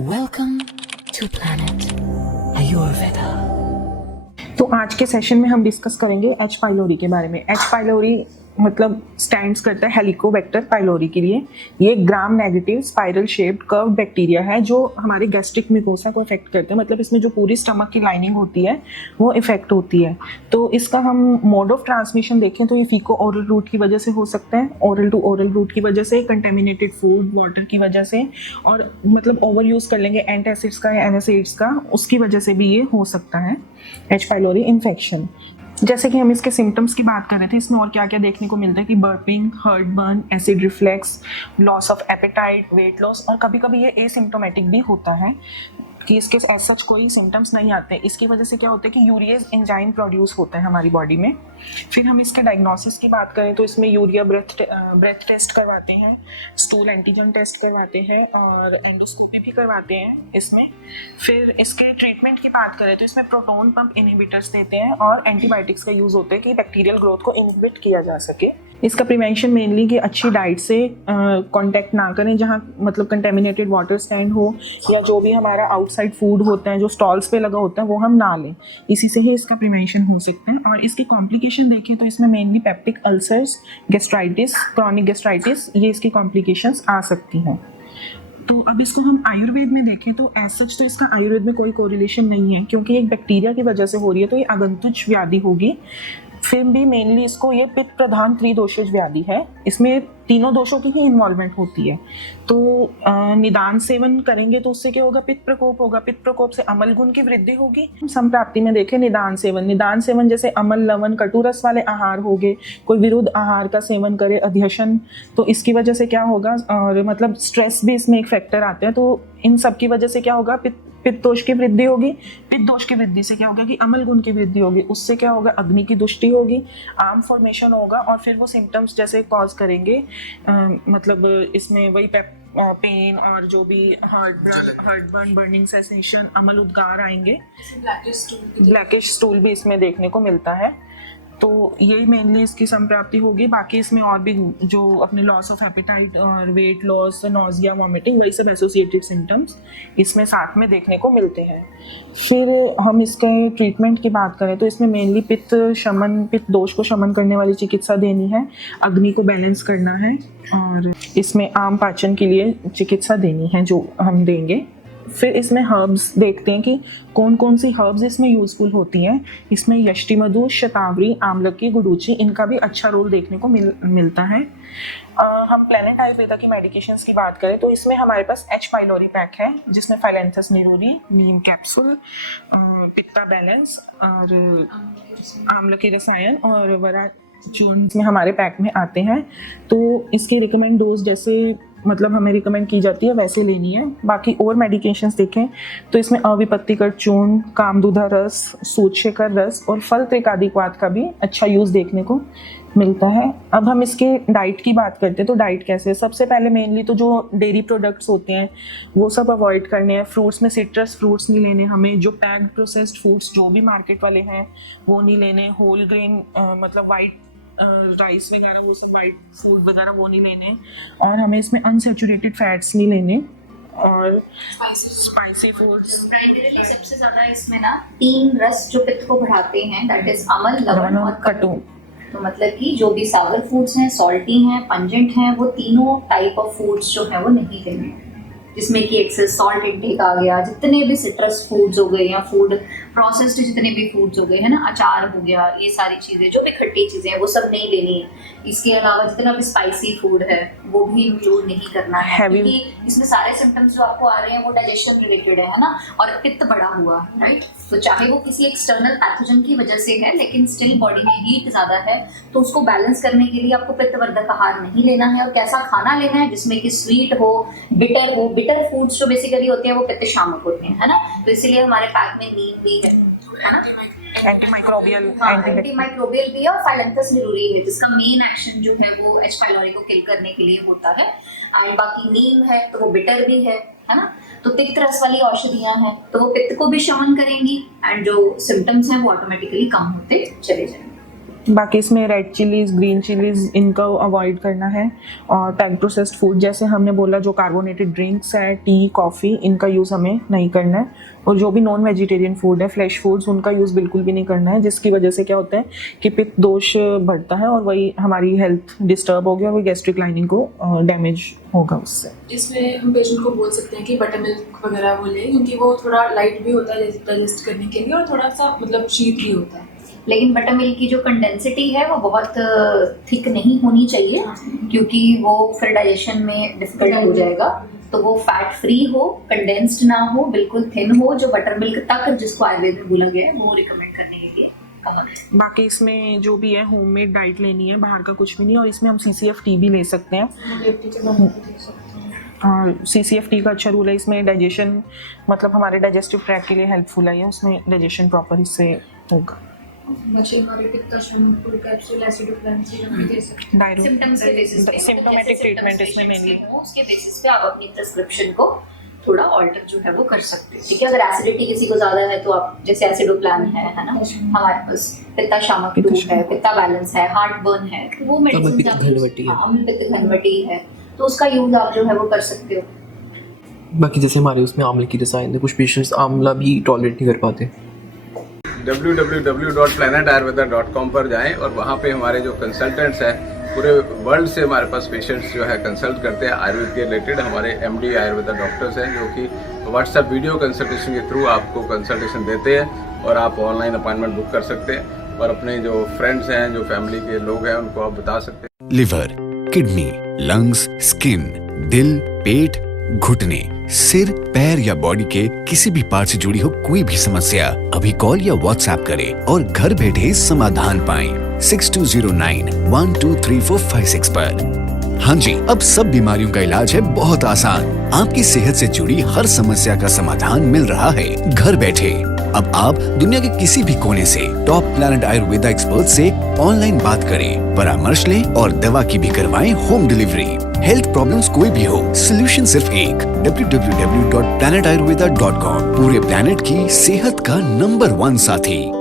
Welcome to Planet Ayurveda। तो आज के सेशन में हम डिस्कस करेंगे एच पाइलोरी के बारे में। एच पाइलोरी मतलब स्टैंड्स करता है हेलिकोबैक्टर पाइलोरी के लिए। ये gram negative spiral shaped curve bacteria है जो हमारे गैस्ट्रिक म्यूकोसा को इफेक्ट करते हैं। मतलब इसमें जो पूरी स्टमक की लाइनिंग होती है वो इफेक्ट होती है। तो इसका हम मोड ऑफ ट्रांसमिशन देखें तो ये फीको ओरल रूट की वजह से हो सकता है, ओरल टू ओरल रूट की वजह से, कंटेमिनेटेड फूड वाटर की वजह से, और मतलब ओवर यूज कर लेंगे एंटासिड्स का या एनासिड्स का, उसकी वजह से भी ये हो सकता है एच पाइलोरी इन्फेक्शन। जैसे कि हम इसके सिम्टम्स की बात कर रहे थे, इसमें और क्या क्या देखने को मिलता है कि burping, heart burn, acid reflex, loss of appetite, weight loss, और कभी कभी ये एसिम्प्टोमेटिक भी होता है कि इसके एज सच कोई सिम्टम्स नहीं आते। इसकी वजह से क्या होता है कि यूरियस एंजाइम प्रोड्यूस होता है हमारी बॉडी में। फिर हम इसके डायग्नोसिस की बात करें तो इसमें यूरिया ब्रेथ टेस्ट करवाते हैं, स्टूल एंटीजन टेस्ट करवाते हैं और एंडोस्कोपी भी करवाते हैं इसमें। फिर इसके ट्रीटमेंट की बात करें तो इसमें प्रोटॉन पंप इनहिबिटर्स देते हैं और एंटीबायोटिक्स का यूज़ होता है कि बैक्टीरियल ग्रोथ को इनहिबिट किया जा सके। इसका प्रिवेंशन मेनली कि अच्छी डाइट से कांटेक्ट ना करें जहाँ मतलब कंटेमिनेटेड वाटर स्टैंड हो, या जो भी हमारा आउटसाइड फूड होता है जो स्टॉल्स पे लगा होता है वो हम ना लें। इसी से ही इसका प्रिवेंशन हो सकता है। और इसकी कॉम्प्लिकेशन देखें तो इसमें mainly peptic ulcers, gastritis, chronic gastritis, ये इसकी कॉम्प्लिकेशंस आ सकती हैं। तो अब इसको हम आयुर्वेद में देखें तो एज सच तो इसका आयुर्वेद में कोई कोरिलेशन नहीं है, क्योंकि एक बैक्टीरिया की वजह से हो रही है तो ये आगंतुक व्याधि होगी। फिर भी मेनली इसको ये पित्त प्रधान त्रिदोषज व्याधि है, इसमें तीनों दोषों की ही इन्वॉल्वमेंट होती है। तो निदान सेवन करेंगे तो उससे क्या होगा, पित्त प्रकोप होगा, पित्त प्रकोप से अमल गुण की वृद्धि होगी। संप्राप्ति में देखें निदान सेवन जैसे अमल लवण कटुरस वाले आहार हो गए, कोई विरुद्ध आहार का सेवन करे, अध्यशन, तो इसकी वजह से क्या होगा, और मतलब स्ट्रेस भी इसमें एक फैक्टर आते हैं। तो इन सब की वजह से क्या होगा, पित्त दोष की वृद्धि होगी। पित्त दोष की वृद्धि से क्या होगा कि अमल गुण की वृद्धि होगी, उससे क्या होगा, अग्नि की दुष्टि होगी, आर्म फॉर्मेशन होगा, और फिर वो सिम्टम्स जैसे कॉज करेंगे मतलब इसमें वही पेन और जो भी हार्ट बर्न, बर्निंग सेंसेशन, अमल उद्गार आएंगे, ब्लैकिश स्टूल भी इसमें देखने को मिलता है। तो यही मेनली इसकी संप्राप्ति होगी। बाकी इसमें और भी जो अपने लॉस ऑफ एपेटाइट और वेट लॉस, नॉजिया, वॉमिटिंग, वही सब एसोसिएटेड सिम्टम्स इसमें साथ में देखने को मिलते हैं। फिर हम इसके ट्रीटमेंट की बात करें तो इसमें मेनली पित्त दोष को शमन करने वाली चिकित्सा देनी है, अग्नि को बैलेंस करना है, और इसमें आम पाचन के लिए चिकित्सा देनी है जो हम देंगे। फिर इसमें हर्ब्स देखते हैं कि कौन कौन सी हर्ब्स इसमें यूजफुल होती हैं। इसमें यष्टि मधु, शतावरी, आमलकी, गुडुचि, इनका भी अच्छा रोल देखने को मिलता है। हम प्लेनेट आयुर्वेदा की मेडिकेशंस की बात करें तो इसमें हमारे पास एच पाइलोरी पैक है जिसमें फाइलेंथस निरोरी, नीम कैप्सूल, पित्ता बैलेंस और आमलकी रसायन और वरा चूर्ण में हमारे पैक में आते हैं। तो इसकी रिकमेंड डोज जैसे मतलब हमें रिकमेंड की जाती है वैसे लेनी है। बाकी और मेडिकेशंस देखें तो इसमें अविपत्तिकर चूर्ण, कामदूधा रस, सूतशेखर रस और फल त्रिकादिक्वाथ का भी अच्छा यूज़ देखने को मिलता है। अब हम इसके डाइट की बात करते हैं तो डाइट कैसे, सबसे पहले मेनली तो जो डेयरी प्रोडक्ट्स होते हैं वो सब अवॉइड करने हैं। फ्रूट्स में सिट्रस फ्रूट्स नहीं लेने हमें, जो पैक्ड प्रोसेस्ड फूड्स जो भी मार्केट वाले हैं वो नहीं लेने, होल ग्रेन मतलब वाइट राइस वगैरह वो सब वाइट फूड वगैरह वो नहीं लेने, और हमें इसमें अनसेचुरेटेड फैट्स नहीं लेने, और स्पाइसी फूड्स। प्राइमरीली सबसे ज्यादा इसमें ना 3 रस जो पित्त को बढ़ाते हैं, दैट इज अमल, लवण और कटु। तो मतलब कि जो भी सावर फूड्स हैं, सॉल्टी हैं, पंजेंट हैं, वो तीनों टाइप ऑफ फूड्स जो है वो नहीं लेने, जिसमें कि एक्सेस सॉल्ट इंटेक आ गया, जितने भी सिट्रस फूड्स हो गए या फूड प्रोसेस्ड जितने भी फूड्स हो गए है ना, अचार हो गया, ये सारी चीजें जो भी खट्टी चीजें हैं वो सब नहीं लेनी है। इसके अलावा जितना भी स्पाइसी फूड है वो भी इंक्लूड नहीं करना है, क्योंकि इसमें सारे सिम्टम्स जो आपको आ रहे हैं वो डाइजेशन रिलेटेड है ना, और पित्त बढ़ा हुआ, राइट। तो चाहे वो किसी एक्सटर्नल पैथोजन की वजह से है लेकिन स्टिल बॉडी में हीट ज्यादा है, तो उसको बैलेंस करने के लिए आपको पित्तवर्धक आहार नहीं लेना है। और कैसा खाना लेना है जिसमें कि स्वीट हो, बिटर फूड्स जो बेसिकली होते हैं वो पित्त शामक होते हैं, है ना। तो इसीलिए हमारे पैक में नीम भी है ना, एंटीमाइक्रोबियल भी है, और फाइलेंथस निरोरी है जिसका मेन एक्शन जो है वो एच पाइलोरी को किल करने के लिए होता है। एंड बाकी नीम है तो वो बिटर भी है ना। तो पित्त रस वाली औषधियां हैं तो वो पित्त को भी शमन करेंगी एंड जो सिम्टम्स हैं वो ऑटोमेटिकली कम होते चले जाएंगे। बाकी इसमें रेड चिलीज, ग्रीन चिलीज इनको अवॉइड करना है। और पैक प्रोसेस्ड फूड जैसे हमने बोला, जो कार्बोनेटेड ड्रिंक्स है, टी, कॉफ़ी, इनका यूज़ हमें नहीं करना है। और जो भी नॉन वेजिटेरियन फूड है, फ्लैश फूड्स, उनका यूज़ बिल्कुल भी नहीं करना है, जिसकी वजह से क्या होता है कि पित्त दोष बढ़ता है और वही हमारी हेल्थ डिस्टर्ब हो गया और वही गैस्ट्रिक लाइनिंग को डैमेज होगा उससे। इसमें हम पेशेंट को बोल सकते हैं कि बटर मिल्क वगैरह वो ले, क्योंकि वो थोड़ा लाइट भी होता है डाइजेस्ट करने के लिए और थोड़ा सा मतलब शीत भी होता है। लेकिन बटर मिल्क की जो कंडेंसिटी है वो बहुत थिक नहीं होनी चाहिए, क्योंकि वो फिर डाइजेशन में डिफिकल्ट हो जाएगा। तो वो फैट फ्री हो, कंडेंस्ड ना हो, बिल्कुल थिन हो, जो बटर मिल्क तक जिसको आयुर्वेद में बोला गया है वो रिकमेंड करने के लिए कॉमन है। बाकी इसमें जो भी है होममेड डाइट लेनी है, बाहर का कुछ भी नहीं। और इसमें हम CCF टी भी ले सकते हैं। और CCF टी का अच्छा रूल है, इसमें डाइजेशन मतलब हमारे डाइजेस्टिव ट्रैक के लिए हेल्पफुल है, उसमें डाइजेशन प्रॉपर इससे होगा। सिम्टम्स के बेसिस पे, सिम्टोमेटिक ट्रीटमेंट इसमें मेनली, उसके बेसिस पे आप अपनी प्रिस्क्रिप्शन को थोड़ा ऑल्टर जो है वो कर सकते हैं। ठीक है, अगर एसिडिटी किसी को ज्यादा है तो आप जैसे एसिडोप्लान है ना, हमारे पास पित्ता शामक 2 है, पित्ता बैलेंस है, हार्ट बर्न है, वो मेडिसिन अम्ल पित्त घनवटी है, तो उसका यूज आप जो है वो कर सकते हो। बाकी जैसे हमारे उसमें आंवले की रसायन है, कुछ पेशेंट्स आंवला भी टॉलरेट नहीं कर पाते। www.planetayurveda.com पर जाएं और वहाँ पे हमारे जो कंसल्टेंट्स हैं पूरे वर्ल्ड से हमारे पास पेशेंट्स जो है कंसल्ट करते हैं आयुर्वेद के रिलेटेड। हमारे MD आयुर्वेदा डॉक्टर्स हैं जो कि व्हाट्सएप वीडियो कंसल्टेशन के थ्रू आपको कंसल्टेशन देते हैं और आप ऑनलाइन अपॉइंटमेंट बुक कर सकते हैं और अपने जो फ्रेंड्स हैं, जो फैमिली के लोग हैं, उनको आप बता सकते हैं। लिवर, किडनी, लंग्स, स्किन, दिल, पेट, घुटने, सिर, पैर या बॉडी के किसी भी पार्ट से जुड़ी हो कोई भी समस्या, अभी कॉल या व्हाट्सएप करें और घर बैठे समाधान पाएं 6209123456 पर। हाँ जी, अब सब बीमारियों का इलाज है बहुत आसान। आपकी सेहत से जुड़ी हर समस्या का समाधान मिल रहा है घर बैठे। अब आप दुनिया के किसी भी कोने से टॉप प्लैनेट आयुर्वेदा एक्सपर्ट से ऑनलाइन बात करें, परामर्श लें और दवा की भी करवाएं होम डिलीवरी। हेल्थ प्रॉब्लम्स कोई भी हो, सोल्यूशन सिर्फ एक, www.planetayurveda.com। पूरे प्लैनेट की सेहत का नंबर 1 साथी।